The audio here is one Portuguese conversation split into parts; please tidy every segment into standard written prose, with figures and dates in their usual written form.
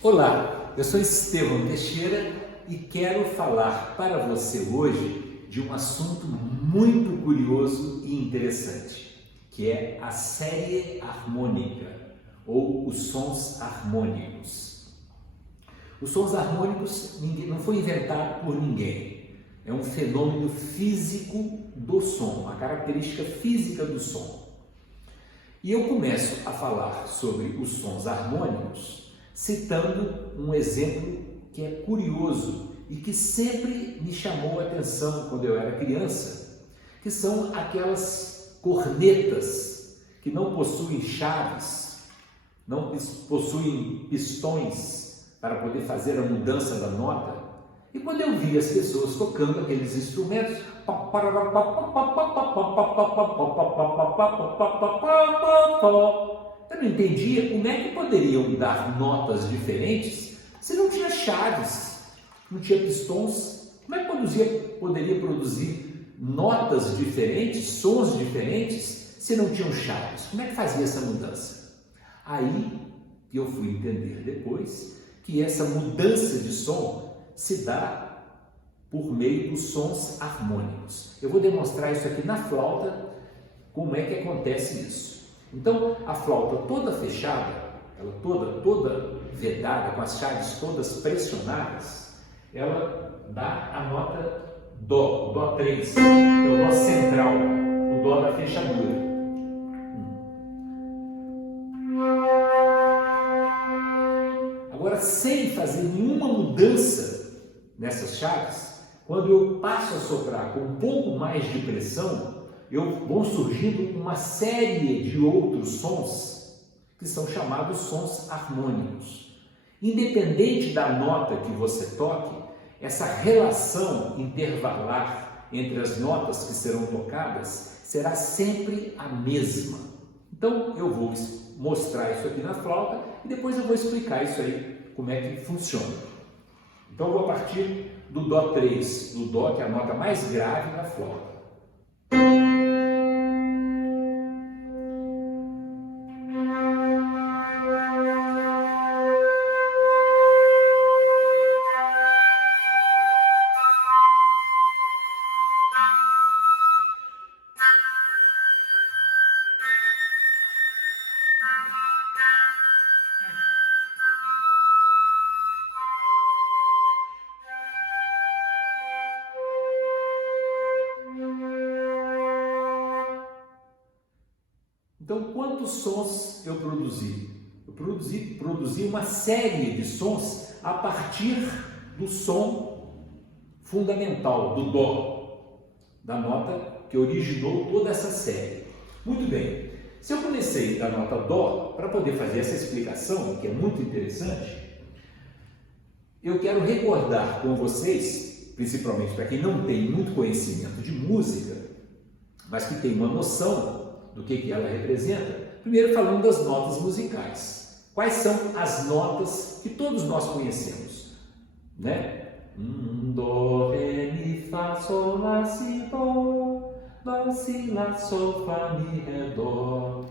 Olá, eu sou Estevão Teixeira e quero falar para você hoje de um assunto muito curioso e interessante, que é a série harmônica ou os sons harmônicos. Os sons harmônicos não foi inventado por ninguém, é um fenômeno físico do som, uma característica física do som. E eu começo a falar sobre os sons harmônicos citando um exemplo que é curioso e que sempre me chamou a atenção quando eu era criança, que são aquelas cornetas que não possuem chaves, não possuem pistões para poder fazer a mudança da nota. E quando eu vi as pessoas tocando aqueles instrumentos, eu não entendia como é que poderiam dar notas diferentes se não tinha chaves, não tinha pistões. Como é que poderia produzir notas diferentes, sons diferentes, se não tinham chaves? Como é que fazia essa mudança? Aí eu fui entender depois que essa mudança de som se dá por meio dos sons harmônicos. Eu vou demonstrar isso aqui na flauta, como é que acontece isso. Então, a flauta toda fechada, ela toda vedada, com as chaves todas pressionadas, ela dá a nota Dó, o Dó 3, que é o Dó central, o Dó da fechadura. Agora, sem fazer nenhuma mudança nessas chaves, quando eu passo a soprar com um pouco mais de pressão, vão surgindo uma série de outros sons que são chamados sons harmônicos. Independente da nota que você toque, essa relação intervalar entre as notas que serão tocadas será sempre a mesma. Então eu vou mostrar isso aqui na flauta e depois eu vou explicar isso aí, como é que funciona. Então eu vou partir do Dó 3, do Dó, que é a nota mais grave da flauta. Então, quantos sons eu produzi? Eu produzi uma série de sons a partir do som fundamental, do Dó, da nota que originou toda essa série. Muito bem, se eu comecei da nota Dó, para poder fazer essa explicação, que é muito interessante, eu quero recordar com vocês, principalmente para quem não tem muito conhecimento de música, mas que tem uma noção do que ela representa, primeiro falando das notas musicais. Quais são as notas que todos nós conhecemos? Né? Dó, ré, mi, fá, sol, lá, si, dó, dó, si, lá, sol, fá, mi, ré, dó.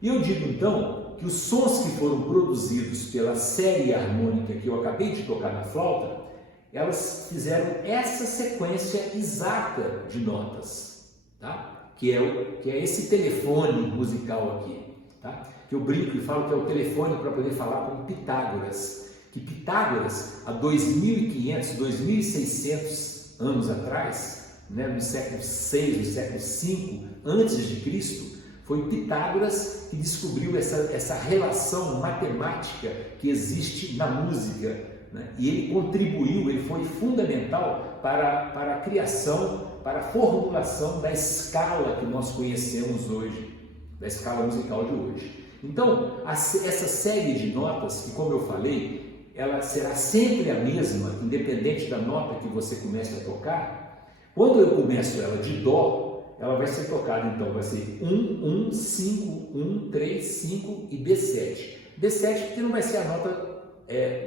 E eu digo então que os sons que foram produzidos pela série harmônica que eu acabei de tocar na flauta, elas fizeram essa sequência exata de notas, tá? Que é esse telefone musical aqui, tá? Que eu brinco e falo que é o telefone para poder falar com Pitágoras, que Pitágoras, há 2500, 2600 anos atrás, né, no século VI, no século V antes de Cristo, foi Pitágoras que descobriu essa relação matemática que existe na música, né? E ele contribuiu, ele foi fundamental para a criação, para a formulação da escala que nós conhecemos hoje, da escala musical de hoje. Então, essa série de notas, que como eu falei, ela será sempre a mesma, independente da nota que você comece a tocar. Quando eu começo ela de Dó, ela vai ser tocada, então, vai ser 1, 1, 5, 1, 3, 5 e B7. B7 porque não vai ser a nota,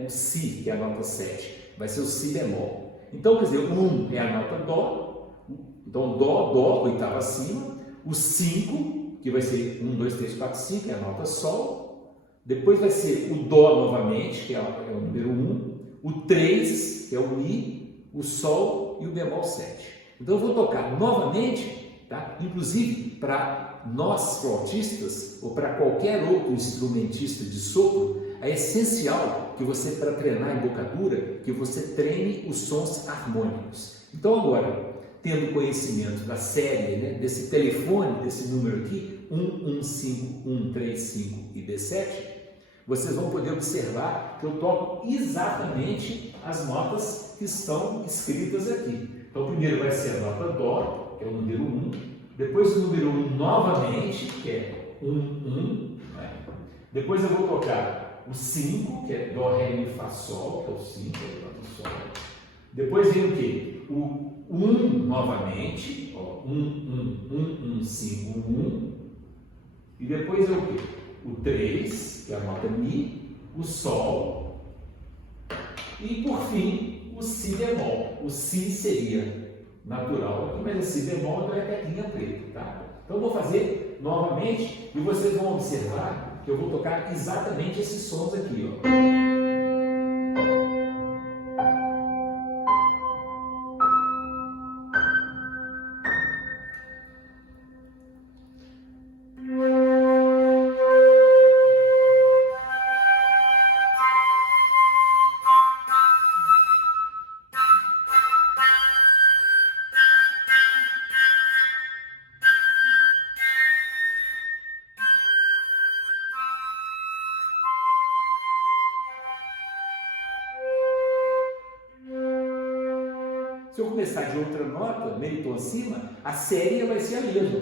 o Si, que é a nota 7, vai ser o Si bemol. Então, quer dizer, 1 é a nota Dó, então Dó, Dó, oitava acima, o 5, que vai ser 1, 2, 3, 4, 5, é a nota Sol, depois vai ser o Dó novamente, que é o número 1, o 3, que é o Mi, o Sol e o bemol 7. Então eu vou tocar novamente, tá? Inclusive para nós flautistas ou para qualquer outro instrumentista de sopro, é essencial que você, para treinar a embocadura, que você treine os sons harmônicos. Então agora, tendo conhecimento da série, né, desse telefone, desse número aqui, 115, 135 e D7, vocês vão poder observar que eu toco exatamente as notas que estão escritas aqui. Então primeiro vai ser a nota Dó, que é o número 1, depois o número 1 novamente, que é 1, 1, né? Depois eu vou tocar o 5, que é Dó, Ré, Mi, Fá, Sol, que é o 5, que é a nota Sol. Depois vem o quê? O 1 novamente, ó, 1, 1, 1, 1, 5, 1. E depois é o quê? O 3, que é a nota Mi, o Sol. E por fim, o Si bemol. O Si seria natural aqui, mas esse Si bemol então é teclinha preta, tá? Então eu vou fazer novamente e vocês vão observar que eu vou tocar exatamente esses sons aqui, ó. Se eu começar de outra nota, meio tom acima, a série vai ser a mesma.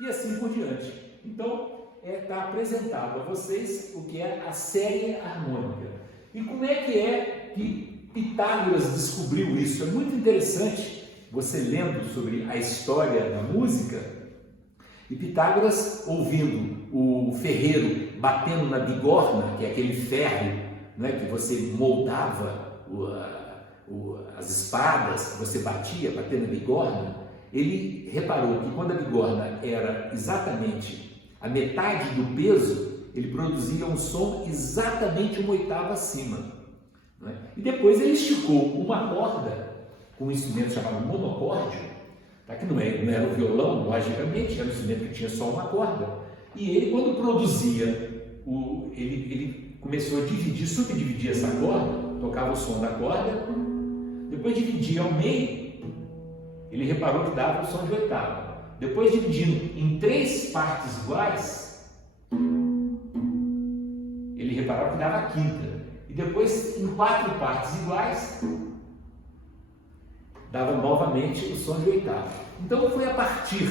E assim por diante. Então, está apresentado a vocês o que é a série harmônica. E como é que Pitágoras descobriu isso? É muito interessante você lendo sobre a história da música. E Pitágoras, ouvindo o ferreiro batendo na bigorna, que é aquele ferro, né, que você moldava as espadas, que você batia, batendo na bigorna, ele reparou que quando a bigorna era exatamente a metade do peso, ele produzia um som exatamente uma oitava acima. Né? E depois ele esticou uma corda com um instrumento chamado monocórdio, tá? Que não era o violão, logicamente, era um instrumento que tinha só uma corda. E ele, quando produzia, ele começou a subdividir essa corda, tocava o som da corda, depois dividia ao meio, ele reparou que dava o som de oitava. Depois, dividindo em 3 partes iguais, ele reparou que dava a quinta. E depois, em 4 partes iguais, dava novamente o som de oitava. Então foi a partir,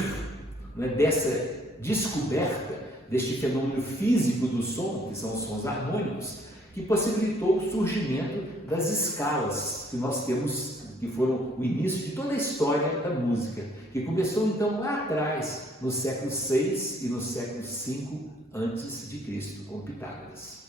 né, dessa descoberta, deste fenômeno físico do som, que são os sons harmônicos, que possibilitou o surgimento das escalas que nós temos, que foram o início de toda a história da música, que começou então lá atrás, no século VI e no século V a.C., com Pitágoras.